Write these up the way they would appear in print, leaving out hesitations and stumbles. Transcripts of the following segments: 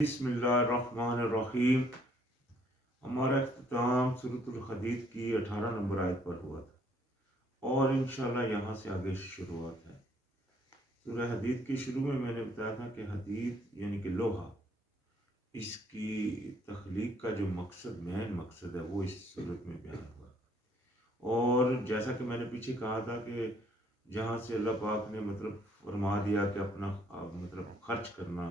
بسم اللہ الرحمن الرحیم۔ ہمارا اختتام سورۃ الحدید کی 18 نمبر آیت پر ہوا تھا اور انشاءاللہ یہاں سے آگے شروعات ہے۔ سورہ حدید کے شروع میں نے بتایا تھا کہ حدید یعنی کہ لوہا، اس کی تخلیق کا جو مین مقصد ہے وہ اس صورت میں بیان ہوا، اور جیسا کہ میں نے پیچھے کہا تھا کہ جہاں سے اللہ پاک نے فرما دیا کہ اپنا خرچ کرنا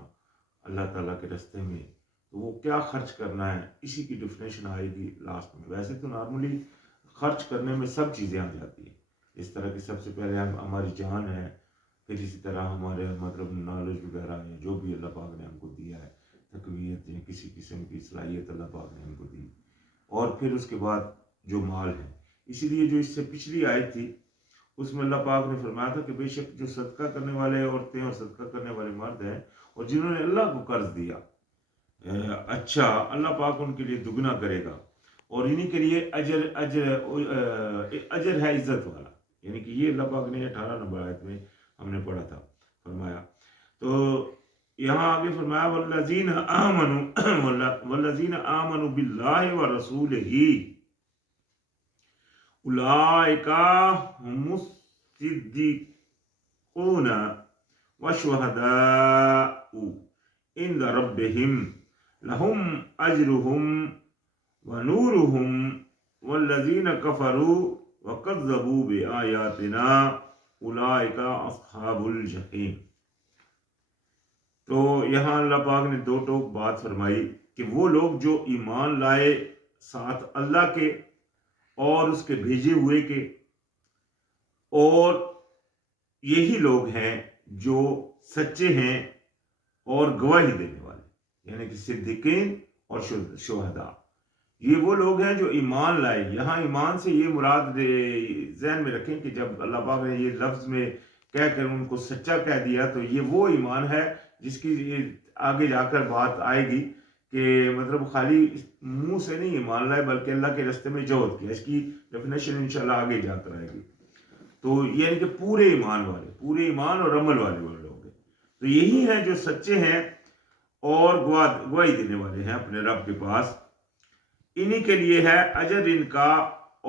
اللہ تعالیٰ کے راستے میں، تو وہ کیا خرچ کرنا ہے، اسی کی ڈیفینیشن آئے گی لاسٹ میں۔ ویسے تو نارملی خرچ کرنے میں سب چیزیں آ جاتی ہیں، اس طرح کہ سب سے پہلے ہماری جان ہے، پھر اسی طرح ہمارے نالج وغیرہ ہے جو بھی اللہ پاک نے ہم کو دیا ہے، تقویت یا کسی قسم کی صلاحیت اللہ پاک نے ہم کو دی، اور پھر اس کے بعد جو مال ہے۔ اسی لیے جو اس سے پچھلی آیت تھی اس میں اللہ پاک نے فرمایا تھا کہ بے شک جو صدقہ کرنے والے عورتیں اور صدقہ کرنے والے مرد ہیں اور جنہوں نے اللہ کو قرض دیا، اچھا اللہ پاک ان کے لیے دگنا کرے گا، اور انہی کے لیے اجر ہے عزت والا، یعنی کہ یہ اللہ پاک نے 18 نمبر آیت میں ہم نے پڑھا تھا فرمایا۔ تو یہاں آگے فرمایا والذین آمنوا باللہ ورسولہ اولئک هم الصدیقون والشہداء عند ربهم لهم اجرهم ونورهم والذین کفروا وکذبوا بآیاتنا اولئک اصحاب الجحیم۔ تو یہاں اللہ پاک نے دو ٹوک بات فرمائی کہ وہ لوگ جو ایمان لائے ساتھ اللہ کے اور اس کے بھیجے ہوئے کے، اور یہی لوگ ہیں جو سچے ہیں اور گواہی دینے والے، یعنی کہ صدیقین اور شہداء، یہ وہ لوگ ہیں جو ایمان لائے۔ یہاں ایمان سے یہ مراد ذہن میں رکھیں کہ جب اللہ پاک نے یہ لفظ میں کہہ کر ان کو سچا کہہ دیا تو یہ وہ ایمان ہے جس کی آگے جا کر بات آئے گی کہ خالی منہ سے نہیں ایمان لائے بلکہ اللہ کے راستے میں جہد کیا۔ اس کی ڈیفینیشن انشاءاللہ آگے جا کر آئے گی۔ تو یعنی کہ پورے ایمان اور عمل والے وہ لوگ ہیں، تو یہی ہیں جو سچے ہیں اور گواہی دینے والے ہیں اپنے رب کے پاس۔ انہی کے لیے ہے اجر ان کا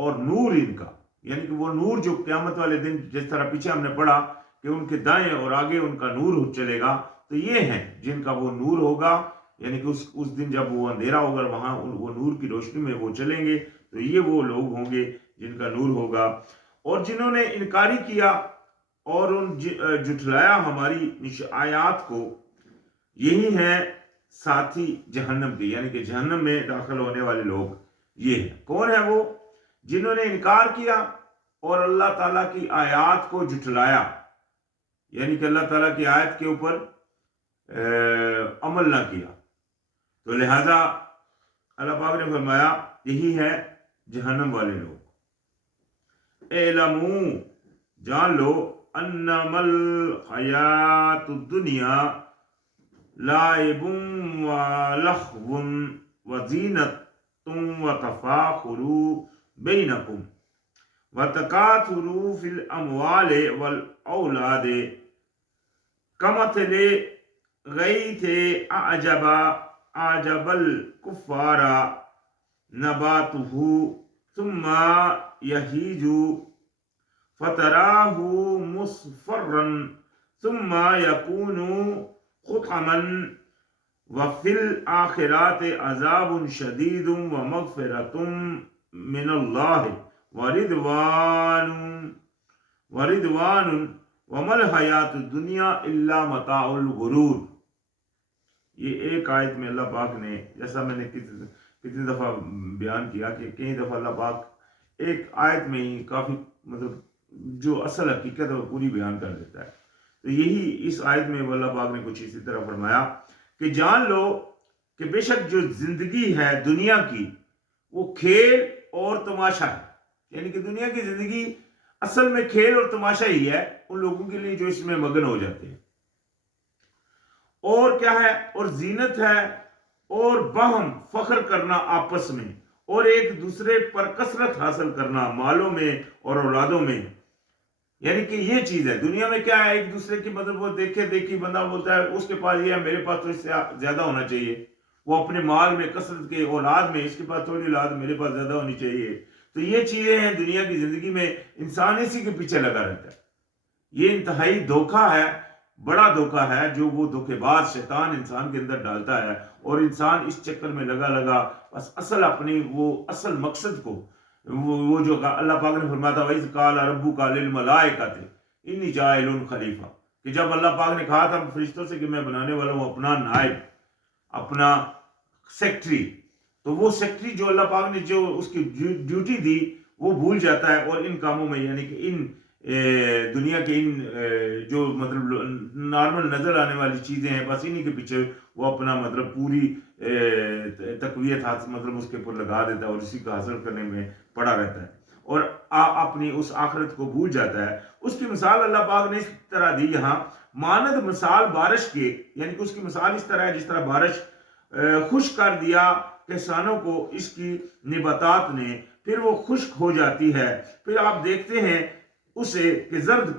اور نور ان کا، یعنی کہ وہ نور جو قیامت والے دن جس طرح پیچھے ہم نے پڑھا کہ ان کے دائیں اور آگے ان کا نور چلے گا، تو یہ ہیں جن کا وہ نور ہوگا، یعنی کہ اس دن جب وہ اندھیرا ہوگا وہاں وہ نور کی روشنی میں وہ چلیں گے، تو یہ وہ لوگ ہوں گے جن کا نور ہوگا۔ اور جنہوں نے انکاری کیا اور جھٹلایا ہماری آیات کو، یہی ہیں ساتھی جہنم کے، یعنی کہ جہنم میں داخل ہونے والے لوگ یہ ہیں۔ کون ہے وہ؟ جنہوں نے انکار کیا اور اللہ تعالیٰ کی آیات کو جھٹلایا، یعنی کہ اللہ تعالیٰ کی آیت کے اوپر عمل نہ کیا، تو لہذا اللہ پاک نے فرمایا یہی ہے جہنم والے لوگ۔ اعلموا، جان لو، انما الحیات الدنیا لعب ولہو وزینۃ وتفاخر بینکم وتکاثر فی الاموال والاولاد کمثل غیث اعجب الکفار نباتہ ثم یہیج فتراہ مصفرا ثم یکون حطما وفی الآخرات عذاب شدید ومغفرۃ من اللہ ورضوان وما الحیات الدنیا الا متاع الغرور۔ یہ ایک آیت میں اللہ پاک نے، جیسا میں نے کتنی دفعہ بیان کیا کہ کئی دفعہ اللہ پاک ایک آیت میں ہی کافی جو اصل حقیقت ہے وہ پوری بیان کر دیتا ہے۔ تو یہی اس آیت میں اللہ پاک نے کچھ اسی طرح فرمایا کہ جان لو کہ بے شک جو زندگی ہے دنیا کی وہ کھیل اور تماشا ہے، یعنی کہ دنیا کی زندگی اصل میں کھیل اور تماشا ہی ہے ان لوگوں کے لیے جو اس میں مگن ہو جاتے ہیں۔ اور کیا ہے؟ اور زینت ہے، اور باہم فخر کرنا آپس میں، اور ایک دوسرے پر کثرت حاصل کرنا مالوں میں اور اولادوں میں، یعنی کہ یہ چیز ہے دنیا میں کیا ہے، ایک دوسرے کی مطلب وہ دیکھے دیکھی بندہ بولتا ہے اس کے پاس یہ ہے میرے پاس تو اس سے زیادہ ہونا چاہیے، وہ اپنے مال میں کثرت کے اولاد میں اس کے پاس تھوڑی اولاد میرے پاس زیادہ ہونی چاہیے. تو یہ چیزیں ہیں دنیا کی زندگی میں، انسان اسی کے پیچھے لگا رہتا ہے. یہ انتہائی دھوکہ ہے، بڑا دھوکہ ہے جو وہ دھوکے باز شیطان انسان کے اندر ڈالتا ہے، اور انسان اس چکر میں لگا بس اصل اپنی وہ اصل مقصد کو وہ جو اللہ پاک نے فرمایا تھا وَإِذْ قَالَ رَبُّكَ لِلْمَلَائِكَةِ إِنِّي جَاعِلٌ خلیفہ، کہ جب اللہ پاک نے کہا تھا فرشتوں سے کہ میں بنانے والا ہوں اپنا نائب، اپنا سیکٹری، تو وہ سیکٹری جو اللہ پاک نے جو اس کی ڈیوٹی دی وہ بھول جاتا ہے، اور ان کاموں میں یعنی کہ ان دنیا کے ان جو مطلب نارمل نظر آنے والی چیزیں ہیں بس انہی کے پیچھے وہ اپنا مطلب پوری تقویت مطلب اس کے اوپر لگا دیتا ہے اور اسی کو حاصل کرنے میں پڑا رہتا ہے، اور اپنی اس آخرت کو بھول جاتا ہے. اس کی مثال اللہ پاک نے اس طرح دی یہاں، مانند مثال بارش کے، یعنی کہ اس کی مثال اس طرح ہے جس طرح بارش خشک کر دیا کسانوں کو اس کی نباتات نے، پھر وہ خشک ہو جاتی ہے، پھر آپ دیکھتے ہیں اسے کہ زرد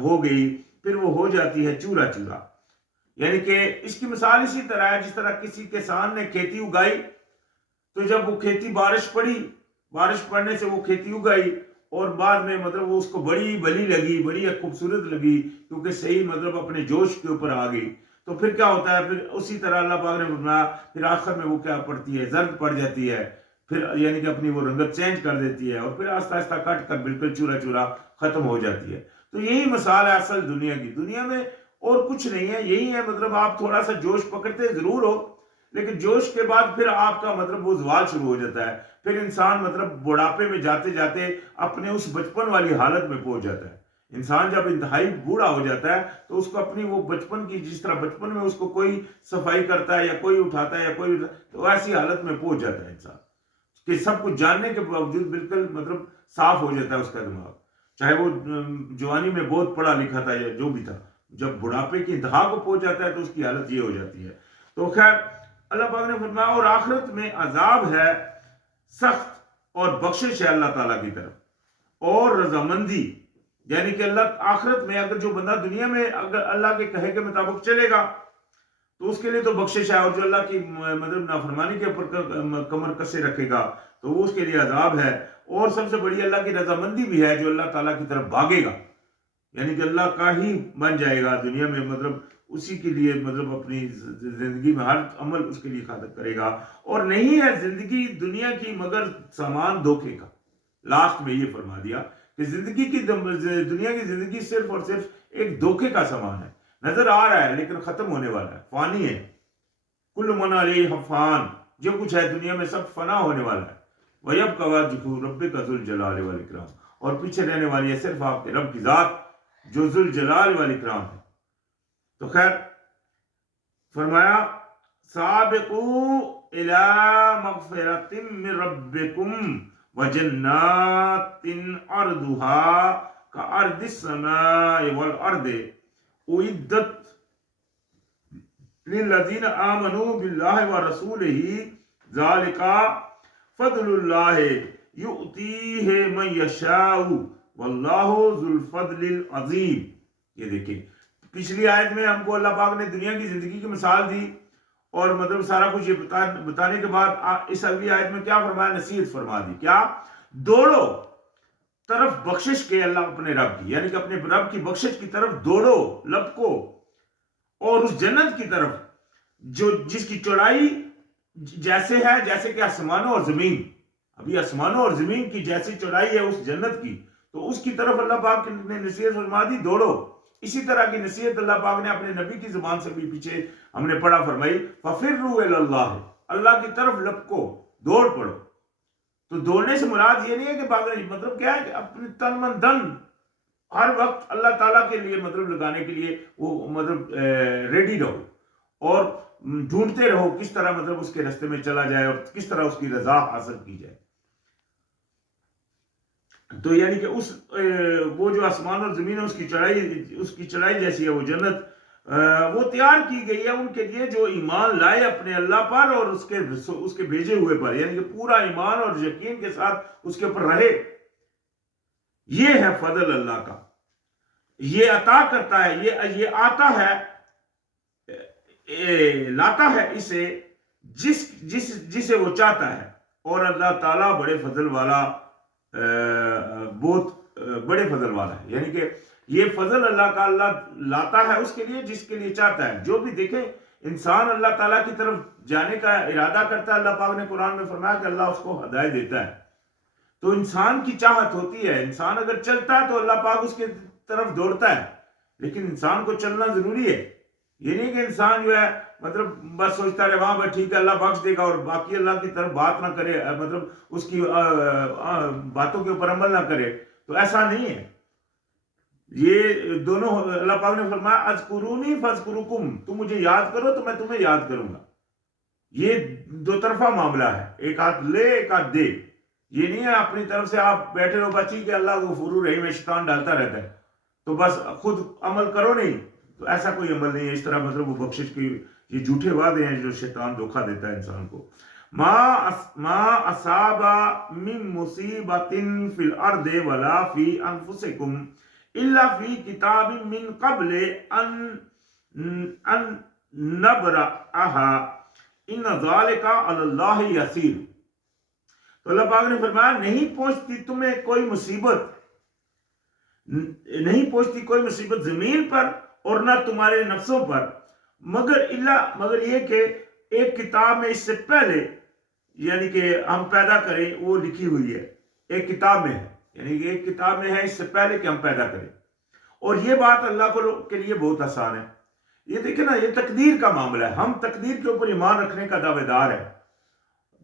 ہو گئی، پھر وہ ہو جاتی ہے چورا چورا. یعنی کہ اس کی مثال اسی طرح ہے جس طرح کسی کسان نے کھیتی اگائی، تو جب وہ کھیتی بارش پڑنے سے وہ کھیتی اگائی، اور بعد میں مطلب وہ اس کو بڑی بلی لگی، بڑی خوبصورت لگی کیونکہ صحیح مطلب اپنے جوش کے اوپر آ گئی، تو پھر کیا ہوتا ہے، پھر اسی طرح اللہ پاک نے فرمایا پھر آخر میں وہ کیا پڑتی ہے، زرد پڑ جاتی ہے، پھر یعنی کہ اپنی وہ رنگت چینج کر دیتی ہے، اور پھر آہستہ آہستہ کٹ کر بالکل چورا چورا ختم ہو جاتی ہے. تو یہی مثال ہے اصل دنیا کی. دنیا میں اور کچھ نہیں ہے، یہی ہے مطلب آپ تھوڑا سا جوش پکڑتے ضرور ہو، لیکن جوش کے بعد پھر آپ کا مطلب وہ زوال شروع ہو جاتا ہے، پھر انسان مطلب بڑھاپے میں جاتے جاتے اپنے اس بچپن والی حالت میں پہنچ جاتا ہے. انسان جب انتہائی بوڑھا ہو جاتا ہے تو اس کو اپنی وہ بچپن کی، جس طرح بچپن میں اس کو کوئی صفائی کرتا ہے یا کوئی اٹھاتا ہے یا کوئی، تو ایسی حالت میں پہنچ جاتا ہے انسان کہ سب کچھ جاننے کے باوجود بالکل مطلب صاف ہو جاتا ہے اس کا دماغ، چاہے وہ جوانی میں بہت پڑھا لکھا تھا یا جو بھی تھا، جب بڑھاپے کی انتہا کو پہنچ جاتا ہے تو اس کی حالت یہ ہو جاتی ہے. تو خیر اللہ پاک نے فرمایا اور آخرت میں عذاب ہے سخت اور بخشش ہے اللہ تعالیٰ کی طرف اور رضامندی، یعنی کہ اللہ آخرت میں اگر جو بندہ دنیا میں اگر اللہ کے کہے کے مطابق چلے گا تو اس کے لیے تو بخشش ہے، اور جو اللہ کی مطلب نافرمانی کے اوپر کمر کسے رکھے گا تو وہ اس کے لیے عذاب ہے. اور سب سے بڑی اللہ کی رضامندی بھی ہے، جو اللہ تعالیٰ کی طرف بھاگے گا، یعنی کہ اللہ کا ہی بن جائے گا دنیا میں، مطلب اسی کے لیے مطلب اپنی زندگی میں ہر عمل اس کے لیے خاطر کرے گا. اور نہیں ہے زندگی دنیا کی مگر سامان دھوکے کا. لاسٹ میں یہ فرما دیا کہ زندگی کی دنیا کی زندگی صرف اور صرف ایک دھوکے کا سامان ہے، نظر آ رہا ہے لیکن ختم ہونے والا ہے، فانی ہے. کل من علیہ فان، جو کچھ ہے دنیا میں سب فنا ہونے والا ہے. وَيَبْقَى وَجْهُ رَبِّكَ ذُو الْجَلَالِ وَالْإِكْرَامِ، اور پیچھے رہنے والی ہے صرف آپ کے رب کی ذات جو ذو الجلال والاکرام ہے. تو خیر فرمایا سابقوا الى مغفرۃ من ربکم وجنات عرضها كعرض السماء والارض اعدت للذین آمنوا باللہ ورسولہ ذالک فضل اللہ یؤتیہ من یشاء واللہ ذو الفضل العظیم. یہ دیکھیں پچھلی آیت میں ہم کو اللہ پاک نے دنیا کی زندگی کی مثال دی اور مطلب سارا کچھ یہ بتانے کے بعد اس اگلی آیت میں کیا فرمایا، نصیحت فرما دی. کیا؟ دوڑو طرف بخشش کے اللہ اپنے رب کی، یعنی کہ اپنے رب کی بخشش کی طرف دوڑو، لپکو، اور اس جنت کی طرف جو جس کی چوڑائی جیسے ہے جیسے کہ آسمانوں اور زمین، ابھی آسمانوں اور زمین کی جیسی چوڑائی ہے اس جنت کی، تو اس کی طرف اللہ پاک نے نصیحت فرما دی، دوڑو. اسی طرح کی نصیحت اللہ پاک نے اپنے نبی کی زبان سے بھی پیچھے ہم نے پڑھا فرمائی فَفِرُّوا إِلَى اللَّهِ، اللہ کی طرف لپکو، دوڑ پڑو. تو دوڑنے سے مراد یہ نہیں ہے کہ بھاگنا، مطلب کیا ہے کہ اپنے تن من دھن ہر وقت اللہ تعالیٰ کے لیے مطلب لگانے کے لیے وہ مطلب ریڈی رہو اور ڈھونڈتے رہو کس طرح مطلب اس کے راستے میں چلا جائے اور کس طرح اس کی رضا حاصل کی جائے. تو یعنی کہ اس وہ جو آسمان اور زمین ہے اس کی چڑھائی جیسی ہے وہ جنت، وہ تیار کی گئی ہے ان کے لیے جو ایمان لائے اپنے اللہ پر اور اس کے بھیجے ہوئے پر، یعنی کہ پورا ایمان اور یقین کے ساتھ اس کے اوپر رہے. یہ ہے فضل اللہ کا. یہ عطا کرتا ہے، یہ آتا ہے، لاتا ہے اسے جسے وہ چاہتا ہے، اور اللہ تعالیٰ بڑے فضل والا، بہت بڑے فضل والا ہے۔ یعنی کہ یہ فضل اللہ کا اللہ لاتا ہے اس کے لیے جس کے لیے چاہتا ہے۔ جو بھی دیکھیں انسان اللہ تعالیٰ کی طرف جانے کا ارادہ کرتا ہے، اللہ پاک نے قرآن میں فرمایا کہ اللہ اس کو ہدایت دیتا ہے۔ تو انسان کی چاہت ہوتی ہے، انسان اگر چلتا ہے تو اللہ پاک اس کے طرف دوڑتا ہے، لیکن انسان کو چلنا ضروری ہے۔ یہ نہیں کہ انسان جو ہے مطلب بس سوچتا رہے وہاں پر ٹھیک ہے اللہ بخش دے گا، اور باقی اللہ کی طرف بات نہ کرے، مطلب اس کی باتوں کے اوپر عمل نہ کرے، تو ایسا نہیں ہے۔ یہ دونوں اللہ پاک نے فرمایا اذکرونی فاذکرکم، تم مجھے یاد کرو تو میں تمہیں یاد کروں گا۔ یہ دو طرفہ معاملہ ہے، ایک ہاتھ لے ایک ہاتھ دے۔ یہ نہیں ہے اپنی طرف سے آپ بیٹھے رہو بچی کہ اللہ غفور رحیم ہے، شیطان ڈالتا رہتا ہے تو بس خود عمل کرو نہیں، تو ایسا کوئی عمل نہیں ہے۔ اس طرح مطلب وہ بخشش کی یہ جھوٹے وعدے ہیں جو شیطان دھوکہ دیتا ہے انسان کو۔ ما اصاب من مصیبت فی الارض ولا فی انفسکم الا فی کتاب من قبل ان نبرأها ان ذالک علی اللہ یسیر۔ تو اللہ پاک نے فرمایا نہیں پہنچتی تمہیں کوئی مصیبت، نہیں پہنچتی کوئی مصیبت زمین پر اور نہ تمہارے نفسوں پر، مگر یہ کہ ایک کتاب میں اس سے پہلے، یعنی کہ ہم پیدا کریں وہ لکھی ہوئی ہے، ایک کتاب میں ہے، یعنی کہ ایک کتاب میں ہے اس سے پہلے کہ ہم پیدا کریں۔ اور یہ بات اللہ کے لیے بہت آسان ہے۔ یہ دیکھیں نا، یہ تقدیر کا معاملہ ہے، ہم تقدیر کے اوپر ایمان رکھنے کا دعوے دار ہے۔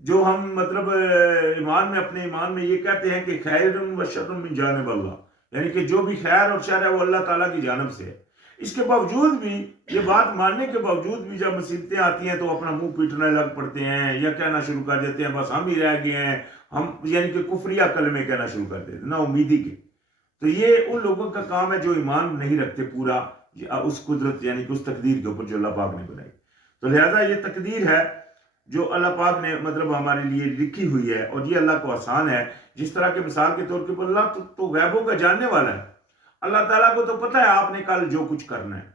جو ہم مطلب ایمان میں، اپنے ایمان میں یہ کہتے ہیں کہ خیر و شر من جانب اللہ، یعنی کہ جو بھی خیر اور شر ہے وہ اللہ تعالیٰ کی جانب سے ہے۔ اس کے باوجود بھی، یہ بات ماننے کے باوجود بھی جب مصیبتیں آتی ہیں تو اپنا منہ پیٹنے لگ پڑتے ہیں یا کہنا شروع کر دیتے ہیں بس ہم ہی رہ گئے ہیں، ہم یعنی کہ کفریہ کلمے کہنا شروع کر دیتے ہیں، نا امیدی کے۔ تو یہ ان لوگوں کا کام ہے جو ایمان نہیں رکھتے پورا اس قدرت، یعنی کہ اس تقدیر کے اوپر جو اللہ پاک نے بنائی۔ تو لہذا یہ تقدیر ہے جو اللہ پاک نے مطلب ہمارے لیے لکھی ہوئی ہے، اور یہ اللہ کو آسان ہے۔ جس طرح کے مثال کے طور پر اللہ تو غیبوں کا جاننے والا ہے۔ اللہ تعالیٰ کو تو پتہ ہے آپ نے کل جو کچھ کرنا ہے،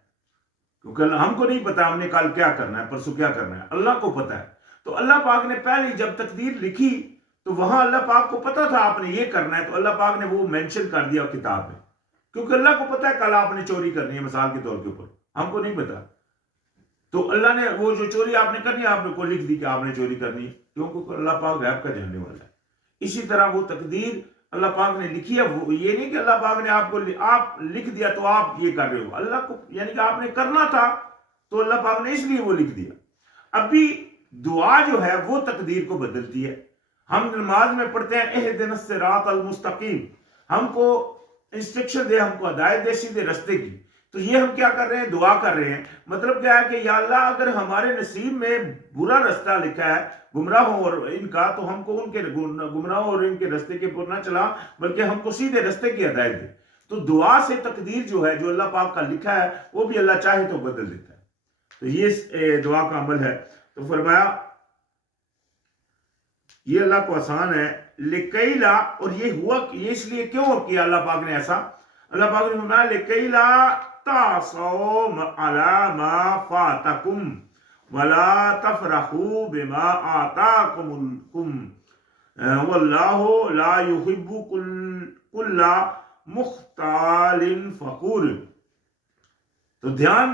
کیونکہ ہم کو نہیں پتا ہم نے کل کیا کرنا ہے، پرسوں کیا کرنا ہے، اللہ کو پتا ہے۔ تو اللہ پاک نے پہلے جب تقدیر لکھی تو وہاں اللہ پاک کو پتا تھا آپ نے یہ کرنا ہے، تو اللہ پاک نے وہ مینشن کر دیا کتاب میں، کیونکہ اللہ کو پتا ہے کل آپ نے چوری کرنی ہے، مثال کے طور کے اوپر ہم کو نہیں پتا، تو اللہ نے وہ جو چوری آپ نے کرنی ہے آپ نے کو لکھ دی کہ آپ نے چوری کرنی ہے، کیونکہ اللہ پاک غیب کا جاننے والا ہے۔ اسی طرح وہ تقدیر اللہ پاک نے لکھی ہے، وہ یہ نہیں کہ اللہ پاک نے آپ لکھ دیا تو آپ یہ کر رہے ہو، اللہ کو یعنی کہ آپ نے کرنا تھا تو اللہ پاک نے اس لیے وہ لکھ دیا۔ ابھی دعا جو ہے وہ تقدیر کو بدلتی ہے۔ ہم نماز میں پڑھتے ہیں اہدنا الصراط المستقیم، ہم کو انسٹرکشن دے، ہم کو ہدایت دے سیدھے رستے کی۔ تو یہ ہم کیا کر رہے ہیں؟ دعا کر رہے ہیں۔ مطلب کیا ہے کہ یا اللہ اگر ہمارے نصیب میں برا رستہ لکھا ہے گمراہوں اور ان کا، تو ہم کو ان کے گمراہوں اور ان کے رستے کے پر نہ چلا، بلکہ ہم کو سیدھے رستے کی ہدایت دے۔ تو دعا سے تقدیر جو ہے جو اللہ پاک کا لکھا ہے وہ بھی اللہ چاہے تو بدل دیتا ہے۔ تو یہ دعا کا عمل ہے۔ تو فرمایا یہ اللہ کو آسان ہے، لکیلا، اور یہ ہوا، یہ اس لیے کیوں کیا اللہ پاک نے ایسا؟ اللہ پاک نے فرمایا لکیلا تعصوا علی ما فاتکم ولا تفرحوا بما آتاکم واللہ لا یحب کل مختال فخور۔ تو دھیان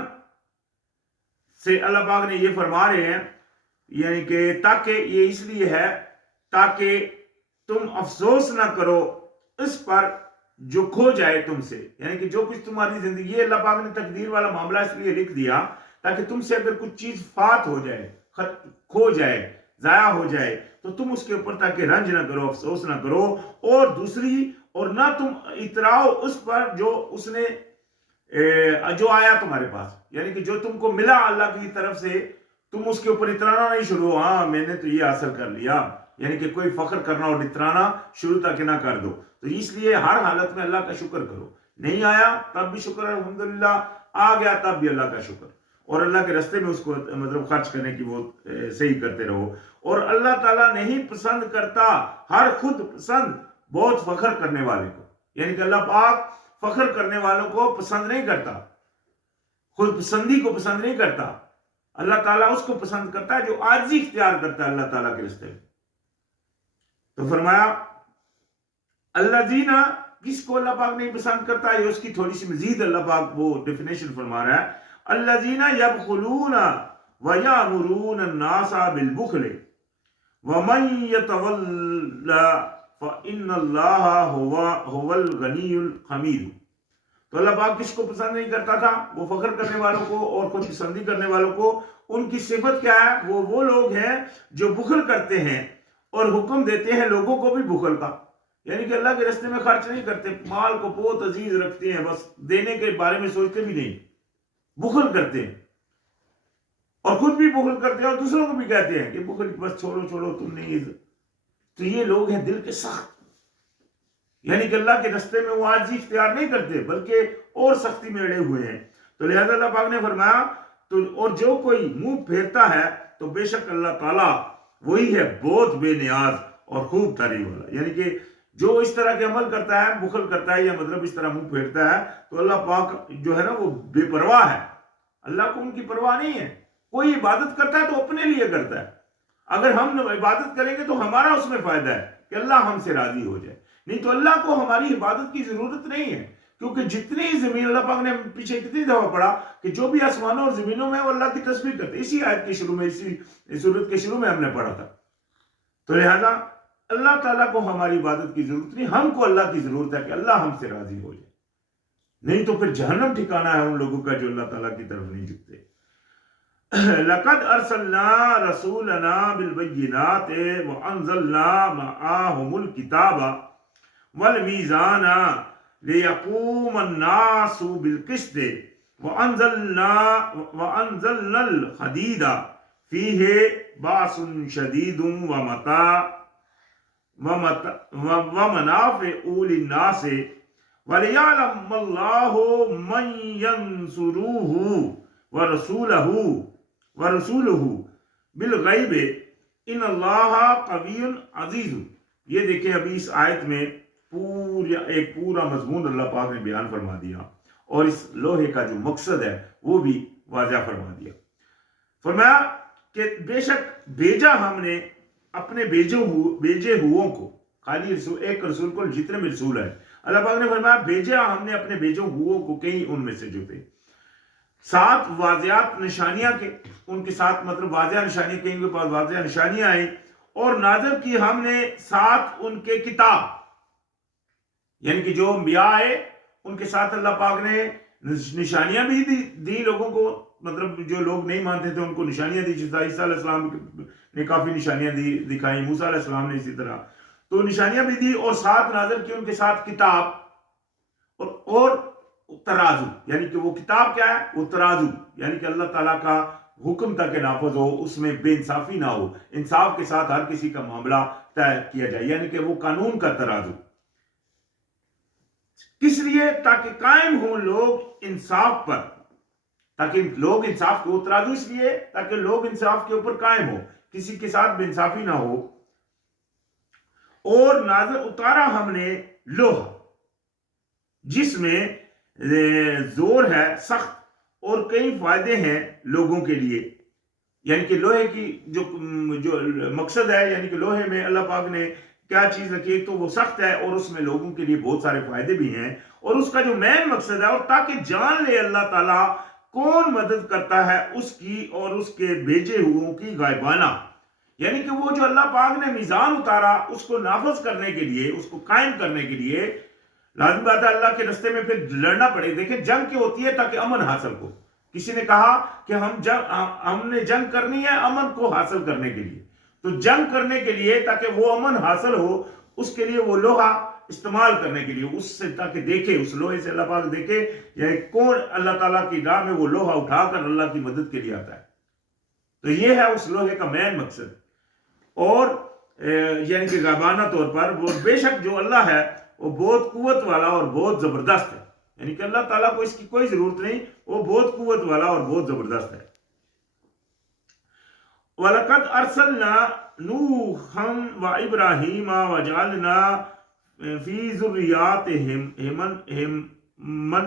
سے اللہ پاک نے یہ فرما رہے ہیں، یعنی کہ تاکہ یہ اس لیے ہے تاکہ تم افسوس نہ کرو اس پر جو کھو جائے تم سے، یعنی کہ جو کچھ تمہاری زندگی، یہ اللہ پاک نے تقدیر والا معاملہ اس لیے لکھ دیا تاکہ تم سے اگر کچھ چیز فات ہو جائے، کھو جائے، ضائع ہو جائے، تو تم اس کے اوپر تاکہ رنج نہ کرو، افسوس نہ کرو، اور دوسری اور نہ تم اتراؤ اس پر جو اس نے جو آیا تمہارے پاس، یعنی کہ جو تم کو ملا اللہ کی طرف سے، تم اس کے اوپر اترانا نہیں شروع، ہاں میں نے تو یہ حاصل کر لیا، یعنی کہ کوئی فخر کرنا اور اترانا شروع تک نہ کر دو۔ تو اس لیے ہر حالت میں اللہ کا شکر کرو، نہیں آیا تب بھی شکر الحمدللہ، آ گیا تب بھی اللہ کا شکر، اور اللہ کے رستے میں اس کو مطلب خرچ کرنے کی وہ صحیح کرتے رہو۔ اور اللہ تعالیٰ نہیں پسند کرتا ہر خود پسند بہت فخر کرنے والے کو، یعنی کہ اللہ پاک فخر کرنے والوں کو پسند نہیں کرتا، خود پسندی کو پسند نہیں کرتا۔ اللہ تعالیٰ اس کو پسند کرتا ہے جو عاجزی اختیار کرتا ہے اللہ تعالیٰ کے راستے میں۔ تو فرمایا اللہ زینا، کس کو اللہ پاک نہیں پسند کرتا ہے، اس کی تھوڑی سی مزید اللہ پاک وہ ڈیفینیشن فرما رہا ہے۔ اللہ زینا یبخلون ویامرون الناس بالبخل ومن یتول فإن اللہ هو الغنی الحمید۔ تو اللہ پاک کس کو پسند نہیں کرتا تھا؟ وہ فخر کرنے والوں کو اور خود پسندی کرنے والوں کو۔ ان کی صفت کیا ہے؟ وہ لوگ ہیں جو بخل کرتے ہیں اور حکم دیتے ہیں لوگوں کو بھی بخل کا، یعنی کہ اللہ کے راستے میں خرچ نہیں کرتے، مال کو بہت عزیز رکھتے ہیں، بس دینے کے بارے میں سوچتے بھی نہیں، بخل کرتے ہیں اور خود بھی بخل کرتے ہیں اور دوسروں کو بھی کہتے ہیں کہ بخل بس چھوڑو تم نہیں۔ تو یہ لوگ ہیں دل کے سخت، یعنی کہ اللہ کے راستے میں وہ عاجزی اختیار نہیں کرتے بلکہ اور سختی میں اڑے ہوئے ہیں۔ تو لہذا اللہ پاک نے فرمایا تو اور جو کوئی منہ پھیرتا ہے تو بے شک اللہ تعالیٰ وہی ہے بہت بے نیاز اور خوب تعریف والا، یعنی کہ جو اس طرح کے عمل کرتا ہے، بخل کرتا ہے یا مطلب اس طرح منہ پھیرتا ہے، تو اللہ پاک جو ہے نا وہ بے پرواہ ہے، اللہ کو ان کی پرواہ نہیں ہے۔ کوئی عبادت کرتا ہے تو اپنے لیے کرتا ہے، اگر ہم عبادت کریں گے تو ہمارا اس میں فائدہ ہے کہ اللہ ہم سے راضی ہو جائے، نہیں تو اللہ کو ہماری عبادت کی ضرورت نہیں ہے، کیونکہ جتنی زمین، اللہ پاک نے پیچھے کتنی دفعہ پڑھا کہ جو بھی آسمانوں اور زمینوں میں وہ اللہ کی تسبیح کرتے، اسی آیت کے شروع میں، اسی سورت کے شروع میں ہم نے پڑھا تھا۔ تو لہذا اللہ تعالیٰ کو ہماری عبادت کی ضرورت نہیں، ہم کو اللہ کی ضرورت ہے کہ اللہ ہم سے راضی ہو جائے، نہیں تو پھر جہنم ٹھکانا ہے ان لوگوں کا جو اللہ تعالیٰ کی طرف نہیں جھکتے۔ لقد ارسلنا رسولنا بالبینات وانزلنا معهم الكتاب والمیزان لیقوم الناس بالقسط وانزلنا الحدید فیہ باس شدید ومنافع للناس ولیعلم اللہ من ینصرہ ورسولہ بالغیب ان اللہ قوی عزیز۔ یہ دیکھیں ابھی اس آیت میں ایک پورا مضمون اللہ پاک نے بیان فرما دیا اور اس لوہے کا جو مقصد ہے وہ بھی واضح فرما دیا۔ فرمایا کہ بے شک بھیجا ہم نے اپنے بھیجے ہوئوں کو، خالی ایک رسول کو جتنے بھی رسول ہیں، اللہ پاک نے فرمایا بھیجا ہم نے اپنے بھیجے ہوئوں کو، کئی ان میں سے جو تھے 7 واضحات نشانیاں کے، ان کے ساتھ مطلب واضح نشانیاں کے، ان کے پاس واضح نشانیاں آئیں، اور نازل کی ہم نے ساتھ ان کے کتاب، یعنی کہ جو انبیاء آئے ان کے ساتھ اللہ پاک نے نشانیاں بھی دی لوگوں کو، مطلب جو لوگ نہیں مانتے تھے ان کو نشانیاں دی، جیسے عیسیٰ علیہ السلام نے کافی نشانیاں دکھائیں، موسیٰ علیہ السلام نے اسی طرح تو نشانیاں بھی دی، اور ساتھ نازل کی ان کے ساتھ کتاب اور ترازو، یعنی کہ وہ کتاب کیا ہے؟ وہ ترازو، یعنی کہ اللہ تعالیٰ کا حکم تک نافذ ہو، اس میں بے انصافی نہ ہو، انصاف کے ساتھ ہر کسی کا معاملہ طے کیا جائے، یعنی کہ وہ قانون کا ترازو۔ کس لیے؟ تاکہ قائم ہوں لوگ انصاف پر، تاکہ لوگ انصاف کو، ترازو اس لیے تاکہ لوگ انصاف کے اوپر قائم ہو، کسی کے ساتھ بے انصافی نہ ہو۔ اور نازل اتارا ہم نے لوہا جس میں زور ہے سخت اور کئی فائدے ہیں لوگوں کے لیے، یعنی کہ لوہے کی جو مقصد ہے، یعنی کہ لوہے میں اللہ پاک نے کیا چیز رکھی؟ ایک تو وہ سخت ہے اور اس میں لوگوں کے لیے بہت سارے فائدے بھی ہیں، اور اس کا جو مین مقصد ہے، اور تاکہ جان لے اللہ تعالیٰ کون مدد کرتا ہے اس کی اور اس کے بھیجے ہوئوں کی غائبانہ، یعنی کہ وہ جو اللہ پاک نے میزان اتارا اس کو نافذ کرنے کے لیے، اس کو قائم کرنے کے لیے لازم بات ہے اللہ کے راستے میں پھر لڑنا پڑے۔ دیکھیں جنگ کی ہوتی ہے تاکہ امن حاصل ہو، کسی نے کہا کہ ہم نے جنگ کرنی ہے امن کو حاصل کرنے کے لیے، تو جنگ کرنے کے لیے تاکہ وہ امن حاصل ہو اس کے لیے وہ لوہا استعمال کرنے کے لیے، اس سے تاکہ دیکھے، اس لوہے سے اللہ پاک دیکھے یا کون اللہ تعالیٰ کی راہ میں وہ لوہا اٹھا کر اللہ کی مدد کے لیے آتا ہے۔ تو یہ ہے اس لوہے کا مین مقصد، اور یعنی کہ غائبانہ طور پر وہ بے شک جو اللہ ہے وہ بہت قوت والا اور بہت زبردست ہے، یعنی کہ اللہ تعالیٰ کو اس کی کوئی ضرورت نہیں، وہ بہت قوت والا اور بہت زبردست ہے۔ وَلَقَدْ أَرْسَلْنَا نُوحًا وَإِبْرَاهِيمَ وَجَعَلْنَا فِي ذُرِّيَّاتِهِمْ من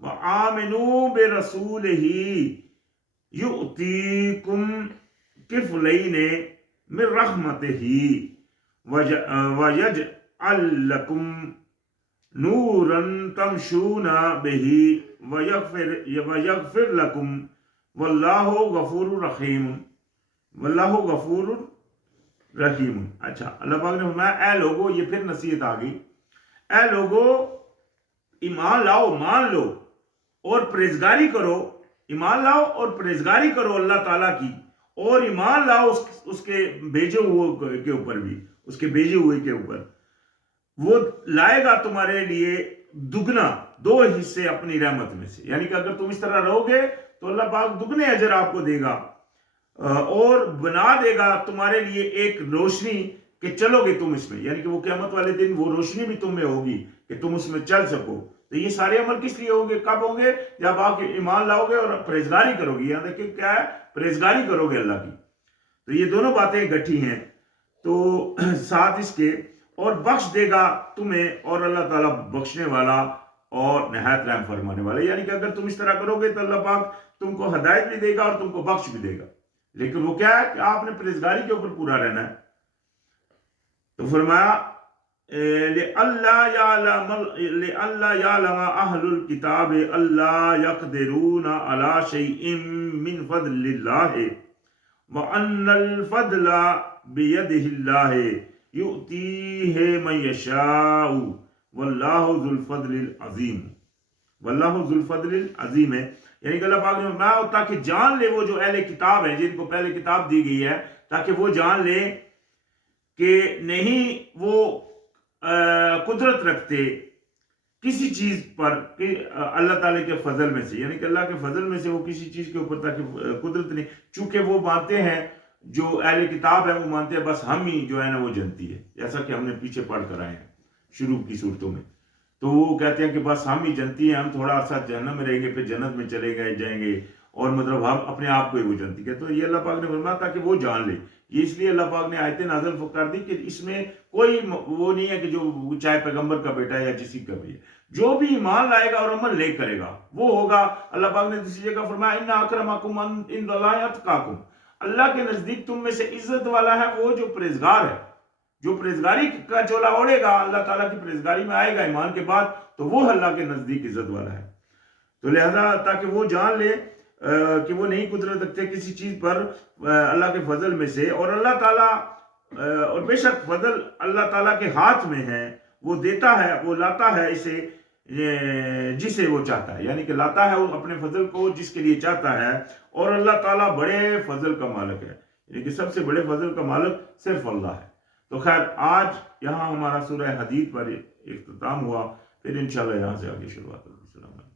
وآمنوا برسولہ یؤتیکم کفلین من رحمتہ ویجعل لکم نورا تمشون بہ ویغفر لکم واللہ غفور رحیم واللہ غفور رحیم۔ اچھا، اللہ پاک نے فرمایا اے لوگو، یہ پھر نصیحت آ گئی، اے لوگو ایمان لاؤ، مان لو اور پرہیزگاری کرو، ایمان لاؤ اور پرہیزگاری کرو اللہ تعالیٰ کی، اور ایمان لاؤ اس کے بھیجے ہوئے کے اوپر بھی، اس کے بھیجے ہوئے کے اوپر وہ لائے گا تمہارے لیے دگنا، 2 حصے اپنی رحمت میں سے، یعنی کہ اگر تم اس طرح رہو گے تو اللہ پاک دگنے اجر آپ کو دے گا، اور بنا دے گا تمہارے لیے ایک روشنی کہ چلو گے تم اس میں، یعنی کہ وہ قیامت والے دن وہ روشنی بھی تم میں ہوگی کہ تم اس میں چل سکو۔ تو یہ سارے عمل کس لیے ہوں گے، کب ہوں گے؟ جب آپ ایمان لاؤ گے اور پرہیزگاری کرو گے، یہاں دیکھیں کیا ہے، پرہیزگاری کرو گے اللہ کی۔ تو یہ دونوں باتیں گٹھی ہیں، تو ساتھ اس کے اور بخش دے گا تمہیں، اور اللہ تعالیٰ بخشنے والا اور نہایت رحم فرمانے والا، یعنی کہ اگر تم اس طرح کرو گے تو اللہ پاک تم کو ہدایت بھی دے گا اور تم کو بخش بھی دے گا، لیکن وہ کیا ہے کہ آپ نے پرہیزگاری کے اوپر پورا رہنا ہے۔ تو فرمایا لِأَلَّا يَعْلَمَ أَهْلُ الْكِتَابِ أَلَّا يَقْدِرُونَ عَلَى شَيْءٍ مِّن فَضْلِ اللَّهِ وَأَنَّ الْفَضْلَ بِيَدِهِ اللَّهِ يُؤْتِيهِ مَن يَشَاءُ وَاللَّهُ ذُو الْفَضْلِ الْعَظِيمِ۔ واللہ ذو الفضل العظیم ہے، یعنی کہ اللہ پاک نے فرمایا تاکہ جان لے وہ جو اہل کتاب ہیں جن کو پہلے کتاب دی گئی ہے، تاکہ وہ جان لے کہ نہیں وہ قدرت رکھتے کسی چیز پر کہ اللہ تعالیٰ کے فضل میں سے، یعنی کہ اللہ کے فضل میں سے وہ کسی چیز کے اوپر تاکہ قدرت نہیں، چونکہ وہ مانتے ہیں جو اہل کتاب ہے وہ مانتے ہیں بس ہم ہی جو ہے نا وہ جنتی ہے، جیسا کہ ہم نے پیچھے پڑھ کر آئے ہیں شروع کی صورتوں میں۔ تو وہ کہتے ہیں کہ بس ہم ہی جنتی ہیں، ہم تھوڑا عرصہ جہنم میں رہیں گے پھر جنت میں چلے گئے جائیں گے، اور مطلب ہم اپنے آپ کو ہی وہ جنتی ہے۔ تو یہ اللہ پاک نے فرمایا تاکہ وہ جان لے، یہ اس لیے اللہ پاک نے آیتیں نازل کر دی کہ اس میں کوئی وہ نہیں ہے کہ جو چاہے پیغمبر کا بیٹا ہے یا کسی کا بھی ہے، جو بھی ایمان لائے گا اور عمل لے کرے گا وہ ہوگا۔ اللہ پاک نے دوسری جگہ فرمایا ان اکرمکم عند اللہ اتقاکم، اللہ کے نزدیک تم میں سے عزت والا ہے وہ جو پرہیزگار ہے، جو پرہیزگاری کا چولا اوڑھے گا، اللہ تعالیٰ کی پرہیزگاری میں آئے گا ایمان کے بعد، تو وہ اللہ کے نزدیک عزت والا ہے۔ تو لہذا تاکہ وہ جان لے کہ وہ نہیں قدرت رکھتے کسی چیز پر اللہ کے فضل میں سے، اور اللہ تعالیٰ اور بے شک فضل اللہ تعالیٰ کے ہاتھ میں ہے، وہ دیتا ہے، وہ لاتا ہے اسے جسے وہ چاہتا ہے، یعنی کہ لاتا ہے وہ اپنے فضل کو جس کے لیے چاہتا ہے، اور اللہ تعالیٰ بڑے فضل کا مالک ہے، یعنی کہ سب سے بڑے فضل کا مالک صرف اللہ ہے۔ تو خیر آج یہاں ہمارا سورہ حدید پر اختتام ہوا، پھر انشاءاللہ یہاں سے آگے شروعات ہوگی۔ السلام علیکم۔